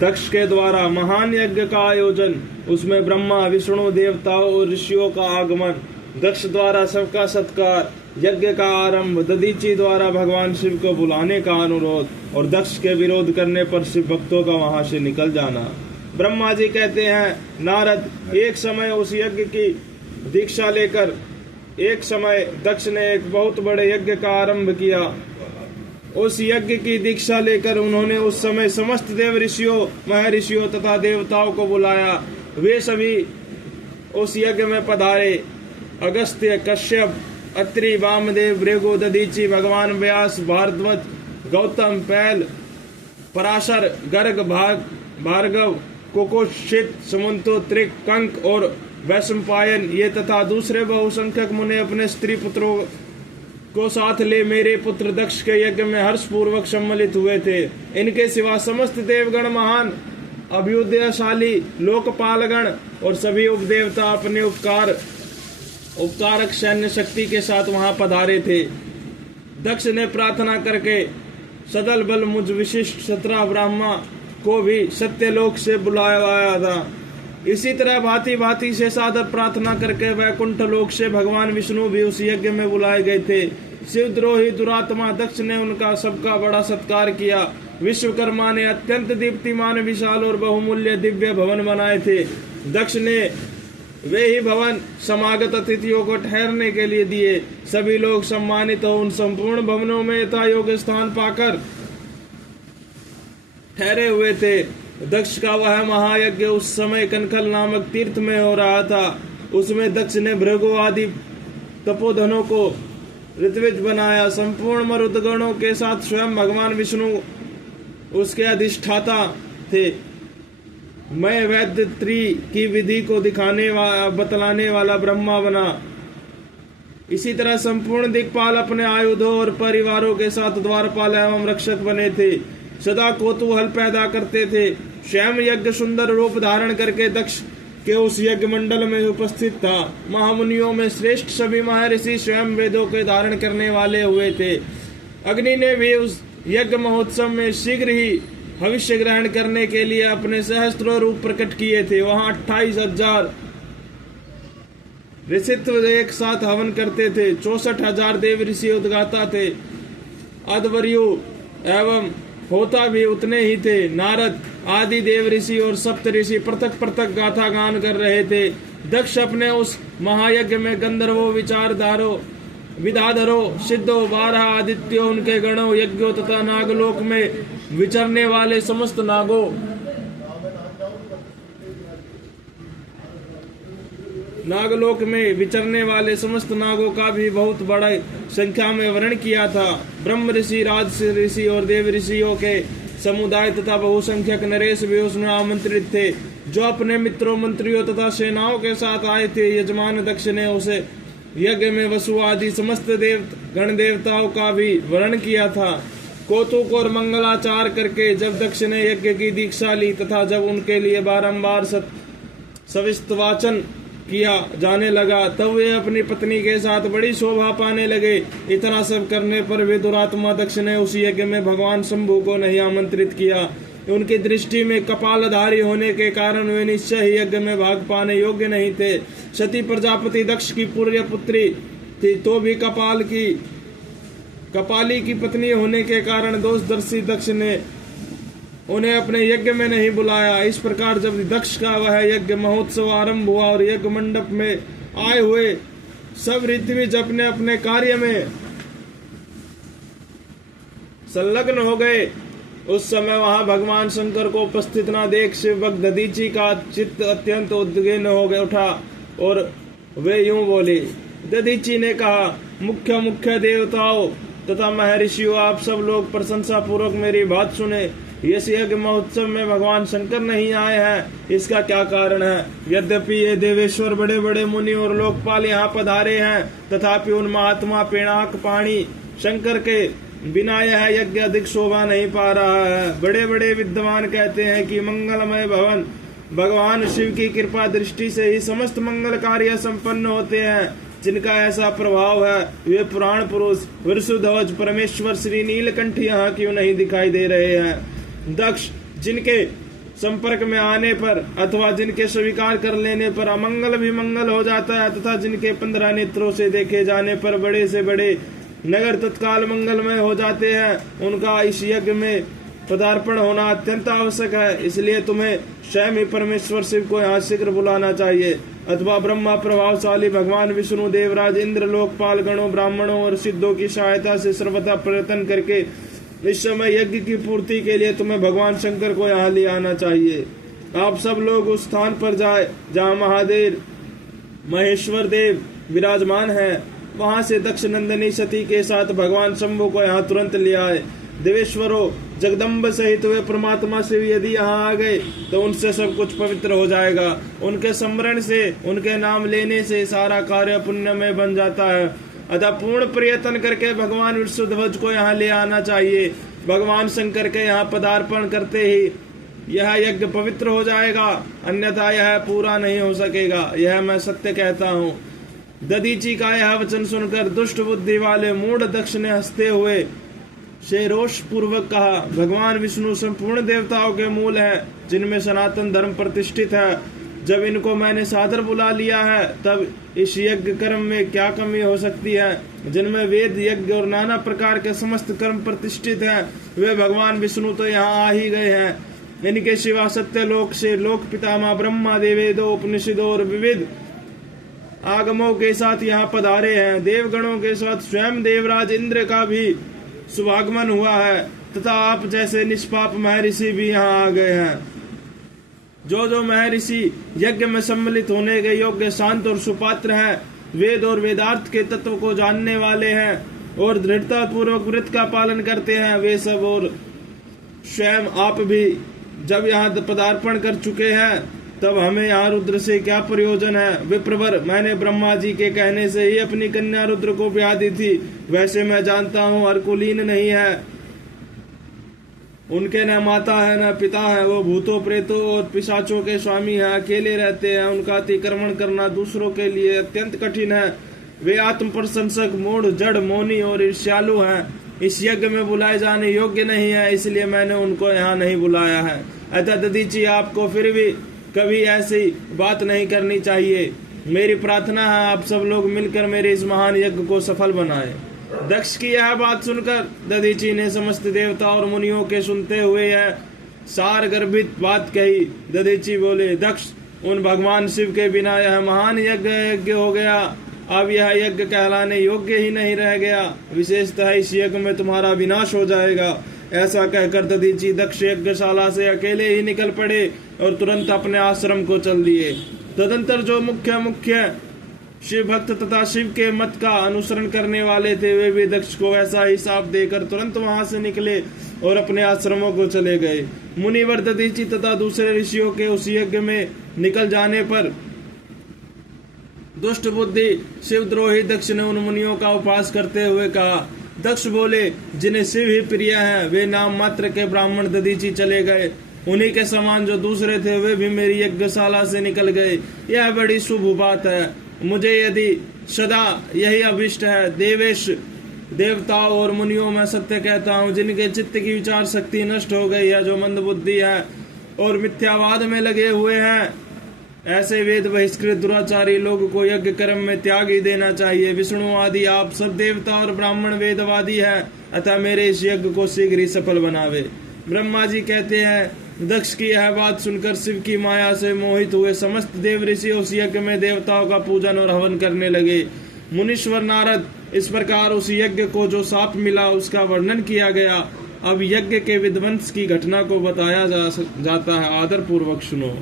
दक्ष के द्वारा महान यज्ञ का आयोजन, उसमें ब्रह्मा विष्णु देवताओं और ऋषियों का आगमन, दक्ष द्वारा सबका सत्कार, यज्ञ का आरंभ, दधीची द्वारा भगवान शिव को बुलाने का अनुरोध और दक्ष के विरोध करने पर शिव भक्तों का वहां से निकल जाना। ब्रह्मा जी कहते हैं, नारद, एक समय उस यज्ञ की दीक्षा लेकर एक समय दक्ष ने एक बहुत बड़े यज्ञ का आरंभ किया। उस यज्ञ की दीक्षा लेकर उन्होंने उस समय समस्त देव ऋषियों, महर्षियों तथा देवताओं को बुलाया। वे सभी उस यज्ञ में पधारे। अगस्त्य, कश्यप, अत्रि, वामदेव, भृगु, दधीची, भगवान व्यास, भारद्वाज, गौतम, पैल, पराशर, गर्ग, भार्गव, कुकुशित, सुमंतो, त्रिक, कंक और वैशंपायन ये तथा दूसरे बहुसंख्यक मुनि अपने स्त्री पुत्रों को साथ ले मेरे पुत्र दक्ष के यज्ञ में हर्ष पूर्वक सम्मिलित हुए थे। इनके सिवा समस्त देवगण, महान अभ्युदयशाली लोकपालगण और सभी उपदेवता अपने उपकारक सैन्य शक्ति के साथ वहां पधारे थे। दक्ष ने प्रार्थना करके सदल बल मुझ विशिष्ट 17 ब्राह्मण को भी सत्यलोक से बुलाया था। इसी तरह भांति भांति से सादर प्रार्थना करके वैकुंठ लोक से भगवान विष्णु भी उस यज्ञ में बुलाए गए थे। शिवद्रोही दुरात्मा दक्ष ने उनका सबका बड़ा सत्कार किया। विश्वकर्मा ने अत्यंत दीप्तिमान, विशाल और बहुमूल्य दिव्य भवन बनाए थे। दक्ष ने वे ही भवन समागत अतिथियों को ठहरने के लिए दिए। सभी लोग सम्मानित हो उन संपूर्ण भवनों में यथायोग्य स्थान पाकर ठहरे हुए थे। दक्ष का वह महायज्ञ उस समय कनखल नामक तीर्थ में हो रहा था। उसमें दक्ष ने भृगु आदि तपोधनों को ऋत्विज बनाया। संपूर्ण मरुदगणों के साथ स्वयं भगवान विष्णु उसके अधिष्ठाता थे। मैं वैद्य त्री की विधि को बतलाने वाला ब्रह्मा बना। इसी तरह संपूर्ण दिक्पाल अपने आयुधों और परिवारों के साथ द्वारपाल एवं रक्षक बने थे। सदा कौतूहल पैदा करते थे। स्वयं यज्ञ सुंदर रूप धारण करके दक्ष के उस यज्ञ मंडल में उपस्थित था। महामुनियों में श्रेष्ठ सभी महर्षि स्वयं वेदों के धारण करने वाले हुए थे। अग्नि ने भी उस यज्ञ महोत्सव में शीघ्र ही भविष्य ग्रहण करने के लिए अपने सहस्त्रों रूप प्रकट किए थे। वहां 28,000 ऋषित्व एक साथ हवन करते थे। 64,000 देव ऋषि उद्गाता थे। अध्वर्यु एवं होता भी उतने ही थे। नारद आदि देव ऋषि और सप्त ऋषि पृथक पृथक गाथा गान कर रहे थे। दक्ष अपने उस महायज्ञ में गंधर्वों, विद्याधरों, सिद्धों, 12 आदित्यों, उनके गणों, यज्ञों तथा नागलोक में विचरने वाले समस्त नागों का भी बहुत बड़ी संख्या में वर्ण किया था। ब्रह्म ऋषि, राजर्षि ऋषि और देव ऋषियों के समुदाय तथा बहुसंख्यक नरेश भी उसमें आमंत्रित थे, जो अपने मित्रों, मंत्रियों तथा सेनाओं के साथ आए थे। यजमान दक्ष ने उसे यज्ञ में वसु आदि समस्त गण देवताओं का भी वर्ण किया था। कौतुक और मंगलाचार करके जब दक्ष ने यज्ञ की दीक्षा ली तथा जब उनके लिए बारंबार सविस्तवाचन किया जाने लगा, तब वे अपनी पत्नी के साथ बड़ी शोभा पाने लगे। इतना सब करने पर वे दुरात्मा दक्ष ने उस यज्ञ में भगवान शंभु को नहीं आमंत्रित किया। उनकी दृष्टि में कपालधारी होने के कारण वे निश्चय ही यज्ञ में भाग पाने योग्य नहीं थे। सती प्रजापति दक्ष की पूर्य पुत्री थी, तो भी कपाली की पत्नी होने के कारण दोषदर्शी दक्ष ने उन्हें अपने यज्ञ में नहीं बुलाया। इस प्रकार जब दक्ष का वह यज्ञ महोत्सव आरंभ हुआ और यज्ञ मंडप में आए हुए सब ऋत्विज अपने अपने कार्य में संलग्न हो गए, उस समय वहां भगवान शंकर को उपस्थित न देख शिव भक्त दधीची का चित्त अत्यंत उद्विग्न हो गया उठा और वे यूं बोले। दधीची ने कहा, मुख्य देवताओं तथा महर्षियों, आप सब लोग प्रशंसा पूर्वक मेरी बात सुने। इस यज्ञ महोत्सव में भगवान शंकर नहीं आए हैं, इसका क्या कारण है? यद्यपि ये देवेश्वर, बड़े बड़े मुनि और लोकपाल यहाँ पधारे हैं, तथापि उन महात्मा पिनाक पाणी शंकर के बिना यह यज्ञ अधिक शोभा नहीं पा रहा है। बड़े बड़े विद्वान कहते हैं कि मंगलमय भगवान शिव की कृपा दृष्टि से ही समस्त मंगल कार्य संपन्न होते हैं। जिनका ऐसा प्रभाव है वे पुराण पुरुष वृषध्वज परमेश्वर श्री नीलकंठ यहाँ क्यों नहीं दिखाई दे रहे हैं? दक्ष, जिनके संपर्क में आने पर अथवा जिनके स्वीकार कर लेने पर अमंगल भी मंगल हो जाता है, तथा जिनके 15 नेत्रों से देखे जाने पर बड़े से बड़े नगर तत्काल मंगलमय हो जाते हैं। उनका इस यज्ञ में पदार्पण होना अत्यंत आवश्यक है। इसलिए तुम्हें स्वयं ही परमेश्वर शिव को यहाँ शीघ्र बुलाना चाहिए, अथवा ब्रह्मा प्रभावशाली भगवान विष्णु, देवराज, इंद्र, लोकपाल गणों, ब्राह्मणों और सिद्धों की सहायता से सर्वथा प्रयत्न करके इस समय यज्ञ की पूर्ति के लिए तुम्हें भगवान शंकर को यहाँ ले आना चाहिए। आप सब लोग उस स्थान पर जाए जहाँ महादेव महेश्वर देव विराजमान है। वहां से दक्ष नंदिनी सती के साथ भगवान शंभु को यहाँ तुरंत ले आए। देवेश्वरों, जगदम्ब सहित वे परमात्मा शिव यदि यहाँ आ गए तो उनसे सब कुछ पवित्र हो जाएगा। उनके स्मरण से, उनके नाम लेने से सारा कार्य पुण्यमय बन जाता है। अतः पूर्ण प्रयत्न करके भगवान विष्णुध्वज को यहाँ ले आना चाहिए। भगवान शंकर के यहाँ पदार्पण करते ही यह यज्ञ पवित्र हो जाएगा, अन्यथा यह पूरा नहीं हो सकेगा। यह मैं सत्य कहता हूँ। दधीची का यह वचन सुनकर दुष्ट बुद्धि वाले मूढ़ दक्ष ने हंसते हुए से रोष पूर्वक कहा, भगवान विष्णु संपूर्ण देवताओं के मूल हैं, जिनमें सनातन धर्म प्रतिष्ठित है। जब इनको मैंने सादर बुला लिया है, तब इस यज्ञ कर्म में क्या कमी हो सकती है? जिनमें वेद, यज्ञ और नाना प्रकार के समस्त कर्म प्रतिष्ठित हैं, वे भगवान विष्णु तो यहाँ आ ही गए हैं। इनके सिवा सत्य लोक से लोक पितामह ब्रह्मा देवेदो उपनिषदों और विविध आगमों के साथ यहाँ पधारे हैं। देवगणों के साथ स्वयं देवराज इंद्र का भी शुभागमन हुआ है, तथा आप जैसे निष्पाप महर्षि भी यहाँ आ गए हैं। जो महर्षि यज्ञ में सम्मिलित होने के योग्य, शांत और सुपात्र हैं, वेद और वेदार्थ के तत्व को जानने वाले हैं और दृढ़ता पूर्वक व्रत का पालन करते हैं, वे सब और स्वयं आप भी जब यहाँ पदार्पण कर चुके हैं, तब हमें यहाँ रुद्र से क्या प्रयोजन है? विप्रवर, मैंने ब्रह्मा जी के कहने से ही अपनी कन्या रुद्र को ब्याह दी थी। वैसे मैं जानता हूँ हर कुलीन नहीं है, उनके न माता है न पिता है। वो भूतों, प्रेतों और पिशाचों के स्वामी हैं, अकेले रहते हैं। उनका अतिक्रमण करना दूसरों के लिए अत्यंत कठिन है। वे आत्म प्रशंसक, मूढ़, जड़, मौनी और ईर्ष्यालु हैं। इस यज्ञ में बुलाए जाने योग्य नहीं है, इसलिए मैंने उनको यहाँ नहीं बुलाया है। अतः दधीची, आपको फिर भी कभी ऐसी बात नहीं करनी चाहिए। मेरी प्रार्थना है आप सब लोग मिलकर मेरे इस महान यज्ञ को सफल बनाएं। दक्ष की यह बात सुनकर दधीची ने समस्त देवता और मुनियों के सुनते हुए यह सार गर्भित बात कही। दधीची बोले, दक्ष, उन भगवान शिव के बिना यह महान यज्ञ हो गया। अब यह यज्ञ कहलाने योग्य ही नहीं रह गया। विशेषतः इस यज्ञ में तुम्हारा विनाश हो जाएगा। ऐसा कहकर दधीची दक्ष यज्ञशाला से अकेले ही निकल पड़े और तुरंत अपने आश्रम को चल दिए। तदंतर जो मुख्य शिव भक्त तथा शिव के मत का अनुसरण करने वाले थे, वे भी दक्ष को ऐसा ही शाप देकर तुरंत वहां से निकले और अपने आश्रमों को चले गए। मुनिवर दधीची तथा दूसरे ऋषियों के उस यज्ञ में निकल जाने पर दुष्ट बुद्धि शिवद्रोही दक्ष ने उन मुनियों का उपहास करते हुए कहा। दक्ष बोले, जिन्हें शिव ही प्रिय हैं, वे नाम मात्र के ब्राह्मण दधीची चले गए। उन्हीं के समान जो दूसरे थे, वे भी मेरी यज्ञशाला से निकल गए। यह बड़ी शुभ बात है। मुझे यदि सदा यही अभिष्ट है, देवेश, देवताओं और मुनियों में सत्य कहता हूँ, जिनके चित्त की विचार शक्ति नष्ट हो गई है, जो मंद बुद्धि है और मिथ्यावाद में लगे हुए हैं, ऐसे वेद बहिष्कृत दुराचारी लोग को यज्ञ कर्म में त्याग ही देना चाहिए। विष्णु आदि आप सब देवता और ब्राह्मण वेदवादी है, अतः मेरे इस यज्ञ को शीघ्र ही सफल बनावे। ब्रह्मा जी कहते हैं, दक्ष की यह बात सुनकर शिव की माया से मोहित हुए समस्त देव ऋषि उस यज्ञ में देवताओं का पूजन और हवन करने लगे। मुनीश्वर नारद, इस प्रकार उस यज्ञ को जो शाप मिला उसका वर्णन किया गया। अब यज्ञ के विध्वंस की घटना को बताया जाता है, आदर पूर्वक सुनो।